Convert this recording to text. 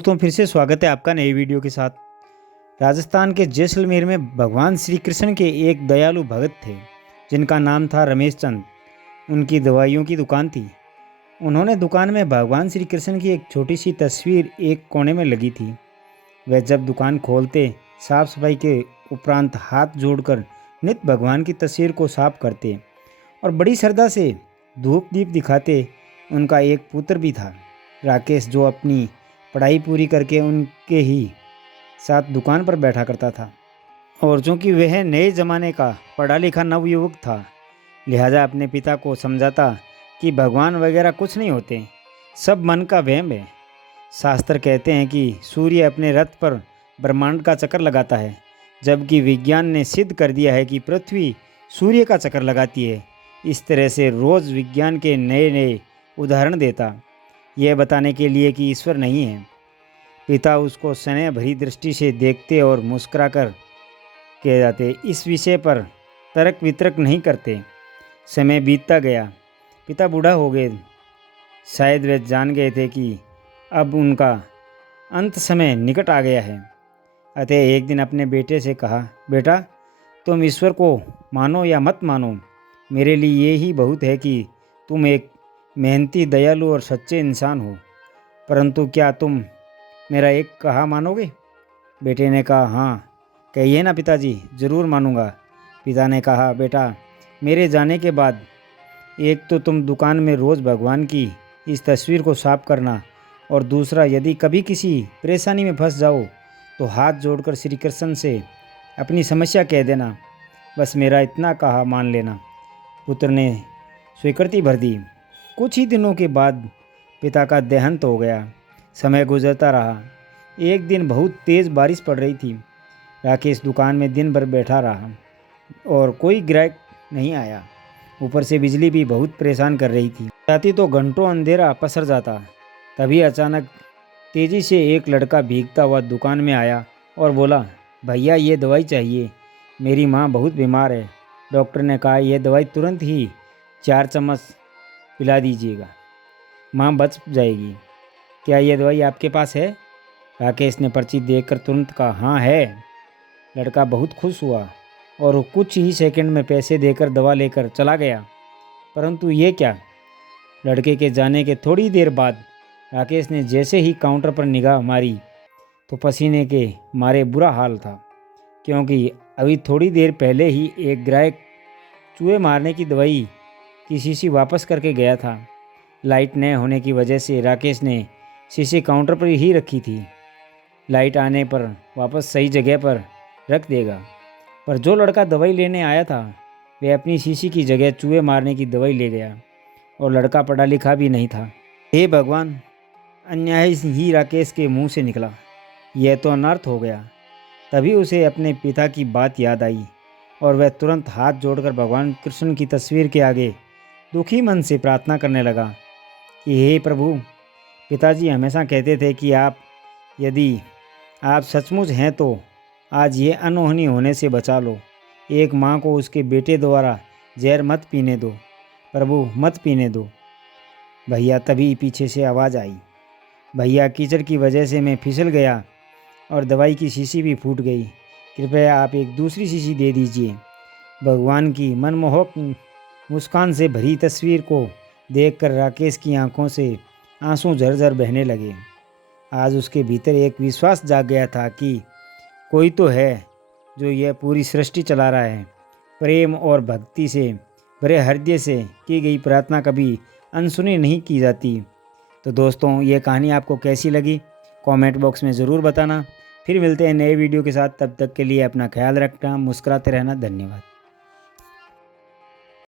दोस्तों फिर से स्वागत है आपका नई वीडियो के साथ। राजस्थान के जैसलमेर में भगवान श्री कृष्ण के एक दयालु भगत थे जिनका नाम था रमेश चंद। उनकी दवाइयों की दुकान थी। उन्होंने दुकान में भगवान श्री कृष्ण की एक छोटी सी तस्वीर एक कोने में लगी थी। वह जब दुकान खोलते साफ सफाई के उपरांत हाथ जोड़कर नित्य भगवान की तस्वीर को साफ करते और बड़ी श्रद्धा से धूप दीप दिखाते। उनका एक पुत्र भी था राकेश, जो अपनी पढ़ाई पूरी करके उनके ही साथ दुकान पर बैठा करता था। और चूँकि वह नए ज़माने का पढ़ा लिखा नवयुवक था, लिहाजा अपने पिता को समझाता कि भगवान वगैरह कुछ नहीं होते, सब मन का वहम है। शास्त्र कहते हैं कि सूर्य अपने रथ पर ब्रह्मांड का चक्कर लगाता है, जबकि विज्ञान ने सिद्ध कर दिया है कि पृथ्वी सूर्य का चक्कर लगाती है। इस तरह से रोज़ विज्ञान के नए नए उदाहरण देता, यह बताने के लिए कि ईश्वर नहीं है। पिता उसको स्नेह भरी दृष्टि से देखते और मुस्कुराकर कह जाते, इस विषय पर तर्क वितर्क नहीं करते। समय बीतता गया, पिता बूढ़ा हो गए। शायद वे जान गए थे कि अब उनका अंत समय निकट आ गया है। अतः एक दिन अपने बेटे से कहा, बेटा तुम ईश्वर को मानो या मत मानो, मेरे लिए ये ही बहुत है कि तुम एक मेहनती, दयालु और सच्चे इंसान हो। परंतु क्या तुम मेरा एक कहा मानोगे? बेटे ने कहा, हाँ कहिए ना पिताजी, ज़रूर मानूंगा। पिता ने कहा, बेटा मेरे जाने के बाद एक तो तुम दुकान में रोज़ भगवान की इस तस्वीर को साफ करना, और दूसरा यदि कभी किसी परेशानी में फंस जाओ तो हाथ जोड़कर श्री कृष्ण से अपनी समस्या कह देना। बस मेरा इतना कहा मान लेना। पुत्र ने स्वीकृति भर दी। कुछ ही दिनों के बाद पिता का देहांत हो गया। समय गुजरता रहा। एक दिन बहुत तेज़ बारिश पड़ रही थी। राकेश दुकान में दिन भर बैठा रहा और कोई ग्राहक नहीं आया। ऊपर से बिजली भी बहुत परेशान कर रही थी। जाती तो घंटों अंधेरा पसर जाता। तभी अचानक तेज़ी से एक लड़का भीगता हुआ दुकान में आया और बोला, भैया ये दवाई चाहिए, मेरी माँ बहुत बीमार है। डॉक्टर ने कहा यह दवाई तुरंत ही 4 चम्मच पिला दीजिएगा, माँ बच जाएगी। क्या यह दवाई आपके पास है? राकेश ने पर्ची देखकर तुरंत कहा, हाँ है। लड़का बहुत खुश हुआ और कुछ ही सेकंड में पैसे देकर दवा लेकर चला गया। परंतु ये क्या, लड़के के जाने के थोड़ी देर बाद राकेश ने जैसे ही काउंटर पर निगाह मारी तो पसीने के मारे बुरा हाल था, क्योंकि अभी थोड़ी देर पहले ही एक ग्राहक चूहे मारने की दवाई की शीशी वापस करके गया था। लाइट न होने की वजह से राकेश ने शीशी काउंटर पर ही रखी थी। लाइट आने पर वापस सही जगह पर रख देगा। पर जो लड़का दवाई लेने आया था वह अपनी शीशी की जगह चूहे मारने की दवाई ले गया, और लड़का पढ़ा लिखा भी नहीं था। हे भगवान, अन्याय ही राकेश के मुंह से निकला। यह तो अनर्थ हो गया। तभी उसे अपने पिता की बात याद आई और वह तुरंत हाथ जोड़कर भगवान कृष्ण की तस्वीर के आगे दुखी मन से प्रार्थना करने लगा कि हे प्रभु, पिताजी हमेशा कहते थे कि यदि आप सचमुच हैं तो आज ये अनहोनी होने से बचा लो। एक माँ को उसके बेटे द्वारा जहर मत पीने दो, प्रभु मत पीने दो। भैया, तभी पीछे से आवाज़ आई, भैया कीचड़ की वजह से मैं फिसल गया और दवाई की शीशी भी फूट गई, कृपया आप एक दूसरी शीशी दे दीजिए। भगवान की मनमोहक मुस्कान से भरी तस्वीर को देखकर राकेश की आंखों से आंसू झरझर बहने लगे। आज उसके भीतर एक विश्वास जाग गया था कि कोई तो है जो यह पूरी सृष्टि चला रहा है। प्रेम और भक्ति से भरे हृदय से की गई प्रार्थना कभी अनसुनी नहीं की जाती। तो दोस्तों, ये कहानी आपको कैसी लगी कमेंट बॉक्स में ज़रूर बताना। फिर मिलते हैं नए वीडियो के साथ। तब तक के लिए अपना ख्याल रखना, मुस्कुराते रहना। धन्यवाद।